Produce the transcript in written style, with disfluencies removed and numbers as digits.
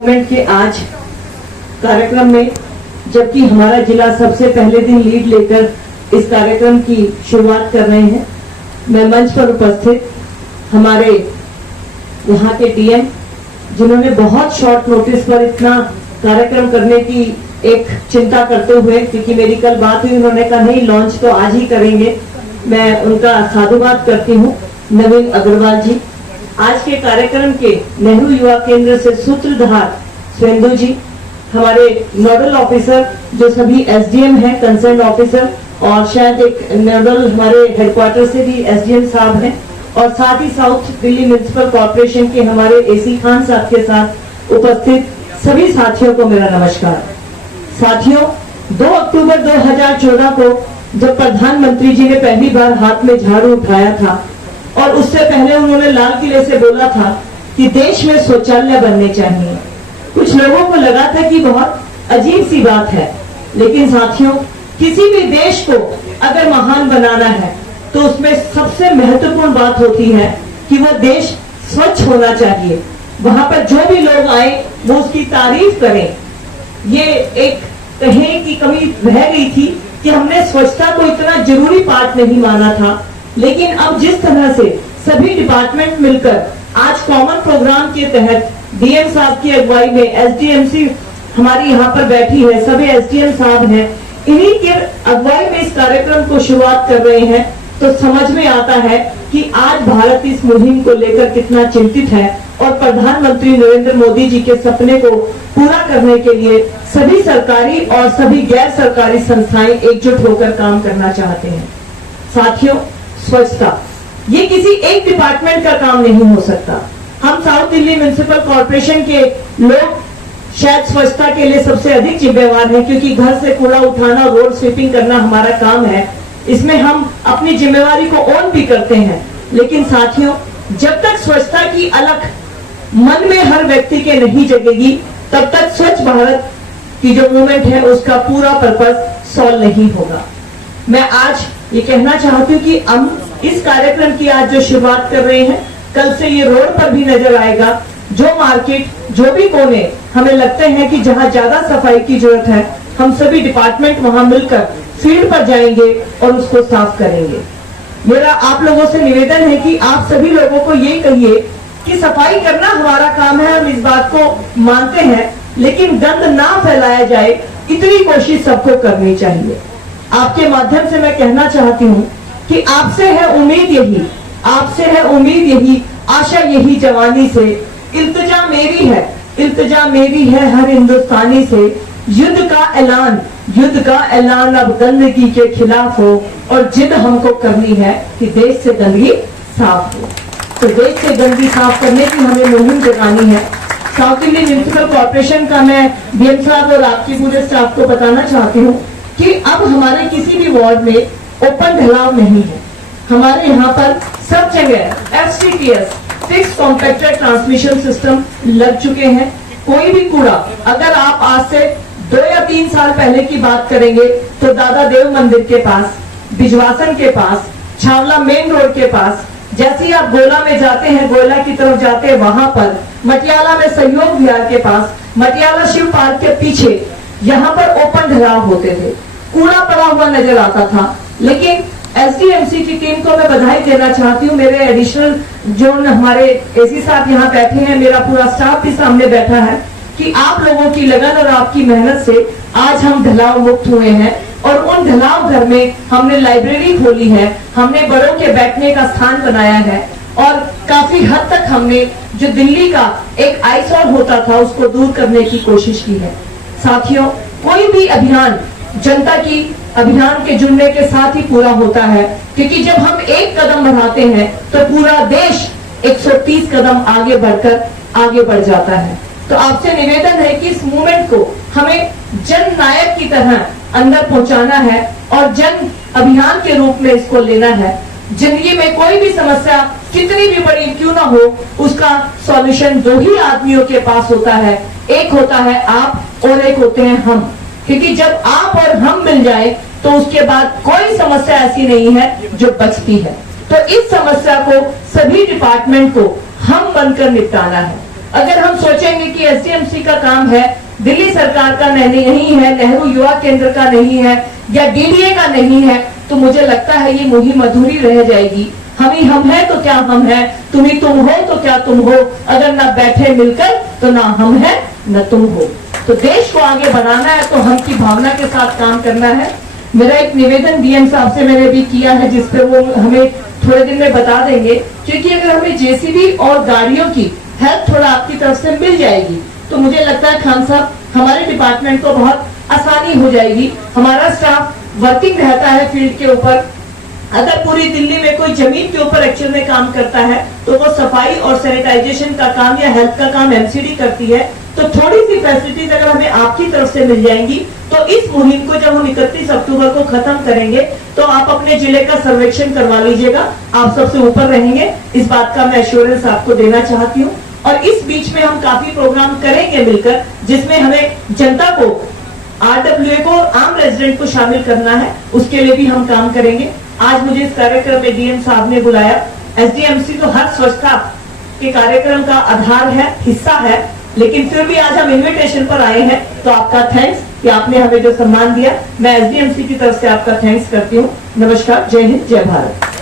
के आज कार्यक्रम में, जबकि हमारा जिला सबसे पहले दिन लीड लेकर इस कार्यक्रम की शुरुआत कर रहे हैं, मैं मंच पर उपस्थित हमारे यहाँ के डीएम, जिन्होंने बहुत शॉर्ट नोटिस पर इतना कार्यक्रम करने की एक चिंता करते हुए, क्योंकि मेरी कल बात हुई, उन्होंने कहा नहीं लॉन्च तो आज ही करेंगे, मैं उनका साधुवाद करती हूँ। नवीन अग्रवाल जी, आज के कार्यक्रम के नेहरू युवा केंद्र से सूत्रधार स्वेंदु जी, हमारे नोडल ऑफिसर जो सभी एसडीएम हैं, कंसर्न ऑफिसर, और शायद एक नोडल हमारे हेडक्वार्टर से भी एसडीएम साहब हैं, और साथ ही साउथ दिल्ली म्युनिसिपल कॉर्पोरेशन के हमारे एसी खान साहब के साथ उपस्थित सभी साथियों को मेरा नमस्कार। साथियों, 2 अक्टूबर 2014 को जब प्रधानमंत्री जी ने पहली बार हाथ में झाड़ू उठाया था, और उससे पहले उन्होंने लाल किले से बोला था कि देश में शौचालय बनने चाहिए, कुछ लोगों को लगा था कि बहुत अजीब सी बात है, लेकिन साथियों, किसी भी देश को अगर महान बनाना है तो उसमें सबसे महत्वपूर्ण बात होती है कि वो देश स्वच्छ होना चाहिए। वहां पर जो भी लोग आए वो उसकी तारीफ करें। ये एक कहें की कमी रह गई थी कि हमने स्वच्छता को इतना जरूरी पार्ट नहीं माना था, लेकिन अब जिस तरह से सभी डिपार्टमेंट मिलकर आज कॉमन प्रोग्राम के तहत डीएम साहब की अगुवाई में एसडीएमसी हमारी यहाँ पर बैठी है, सभी एसडीएम साहब हैं, इन्हीं के अगुवाई में इस कार्यक्रम को शुरुआत कर रहे हैं, तो समझ में आता है कि आज भारत इस मुहिम को लेकर कितना चिंतित है, और प्रधानमंत्री नरेंद्र मोदी जी के सपने को पूरा करने के लिए सभी सरकारी और सभी गैर सरकारी संस्थाएं एकजुट होकर काम करना चाहते हैं। साथियों, स्वच्छता ये किसी एक डिपार्टमेंट का काम नहीं हो सकता। हम साउथ दिल्ली म्युनिसिपल कॉर्पोरेशन के लोग शायद स्वच्छता के लिए सबसे अधिक जिम्मेवार हैं, क्योंकि घर से कूड़ा उठाना, रोड स्वीपिंग करना हमारा काम है, इसमें हम अपनी जिम्मेवारी को ऑन भी करते हैं। लेकिन साथियों, जब तक स्वच्छता की अलग मन में हर व्यक्ति के नहीं जगेगी, तब तक स्वच्छ भारत की जो मूवमेंट है उसका पूरा पर्पस सॉल्व नहीं होगा। मैं आज ये कहना चाहती हूँ कि हम इस कार्यक्रम की आज जो शुरुआत कर रहे हैं, कल से ये रोड पर भी नजर आएगा। जो मार्केट, जो भी कोने हमें लगते हैं कि जहाँ ज्यादा सफाई की जरूरत है, हम सभी डिपार्टमेंट वहां मिलकर फील्ड पर जाएंगे और उसको साफ करेंगे। मेरा आप लोगों से निवेदन है कि आप सभी लोगों को ये कहिए कि सफाई करना हमारा काम है, हम इस बात को मानते हैं, लेकिन गंद ना फैलाया जाए, इतनी कोशिश सबको करनी चाहिए। आपके माध्यम से मैं कहना चाहती हूँ कि आपसे है उम्मीद यही, आपसे है उम्मीद यही, आशा यही जवानी से, इल्तिजा मेरी है, इल्तिजा मेरी है हर हिंदुस्तानी से, युद्ध का ऐलान अब गंदगी के खिलाफ हो, और जिद हमको करनी है कि देश से गंदगी साफ हो। तो देश से गंदगी साफ करने की हमें मुहिम जगानी है। साउथ दिल्ली म्युनिसिपल कॉर्पोरेशन का मैं डीएम साहब और आपकी पूरे स्टाफ को बताना चाहती हूँ कि अब हमारे किसी भी वार्ड में ओपन ढलाव नहीं है। हमारे यहाँ पर सब जगह FCTS fix compactor transmission system लग चुके हैं। कोई भी कूड़ा, अगर आप आज से 2 या 3 साल पहले की बात करेंगे तो दादा देव मंदिर के पास, बिजवासन के पास, छावला मेन रोड के पास, जैसे ही आप गोला में जाते हैं, गोला की तरफ जाते हैं, वहां पर मटियाला में सहयोग विहार के पास, मटियाला शिव पार्क के पीछे, यहाँ पर ओपन ढलाव होते थे, कूड़ा पड़ा हुआ नजर आता था। लेकिन एसडीएमसी की टीम को मैं बधाई देना चाहती हूँ। मेरे एडिशनल जो हमारे एसी साहब यहाँ बैठे हैं, मेरा पूरा स्टाफ भी सामने बैठा है, कि आप लोगों की लगन और आपकी मेहनत से आज हम ढलाव मुक्त हुए हैं, और उन ढलाव घर में हमने लाइब्रेरी खोली है, हमने बड़ों के बैठने का स्थान बनाया है, और काफी हद तक हमने जो दिल्ली का एक आईसॉल होता था उसको दूर करने की कोशिश की है। साथियों, कोई भी अभियान जनता की अभियान के जुड़ने के साथ ही पूरा होता है, क्योंकि जब हम एक कदम बढ़ाते हैं तो पूरा देश 130 कदम आगे बढ़कर आगे बढ़ जाता है। तो आपसे निवेदन है कि इस मूवमेंट को हमें जन नायक की तरह अंदर पहुंचाना है और जन अभियान के रूप में इसको लेना है। जिंदगी में कोई भी समस्या कितनी भी बड़ी क्यों ना हो, उसका सॉल्यूशन 2 ही आदमियों के पास होता है, एक होता है आप और एक होते हैं हम। क्योंकि जब आप और हम मिल जाए तो उसके बाद कोई समस्या ऐसी नहीं है जो बचती है। तो इस समस्या को सभी डिपार्टमेंट को हम बनकर निपटाना है। अगर हम सोचेंगे कि एसडीएमसी का काम है, दिल्ली सरकार का नहीं है, नेहरू युवा केंद्र का नहीं है या डीडीए का नहीं है, तो मुझे लगता है ये मुहिम अधूरी रह जाएगी। हम ही हम है तो क्या हम है, तुम ही तुम हो तो क्या तुम हो, अगर ना बैठे मिलकर तो ना हम है न तुम हो। तो देश को आगे बढ़ाना है तो हम की भावना के साथ काम करना है। मेरा एक निवेदन डीएम साहब से मैंने भी किया है, जिसपे वो हमें थोड़े दिन में बता देंगे, क्योंकि अगर हमें जेसीबी और गाड़ियों की हेल्प थोड़ा आपकी तरफ से मिल जाएगी तो मुझे लगता है खान साहब हमारे डिपार्टमेंट को बहुत आसानी हो जाएगी। हमारा स्टाफ वर्किंग रहता है फील्ड के ऊपर। अगर पूरी दिल्ली में कोई जमीन के ऊपर एक्चुअल में काम करता है तो वो सफाई और सैनिटाइजेशन का काम या हेल्थ का काम एमसीडी करती है। तो थोड़ी सी फैसिलिटीज अगर हमें आपकी तरफ से मिल जाएंगी तो इस मुहिम को जब हम 31 अक्टूबर को खत्म करेंगे तो आप अपने जिले का सर्वेक्षण करवा लीजिएगा, आप सबसे ऊपर रहेंगे, इस बात का मैं एश्योरेंस आपको देना चाहती हूँ। और इस बीच में हम काफी प्रोग्राम करेंगे मिलकर, जिसमें हमें जनता को, आरडब्ल्यूए को, आम रेजिडेंट को शामिल करना है, उसके लिए भी हम काम करेंगे। आज मुझे इस कार्यक्रम में डीएम साहब ने बुलाया। एसडीएमसी तो हर स्वच्छता के कार्यक्रम का आधार है, हिस्सा है, लेकिन फिर भी आज हम इन्विटेशन पर आए हैं, तो आपका थैंक्स कि आपने हमें जो सम्मान दिया। मैं एसडीएमसी की तरफ से आपका थैंक्स करती हूँ। नमस्कार, जय हिंद, जय भारत।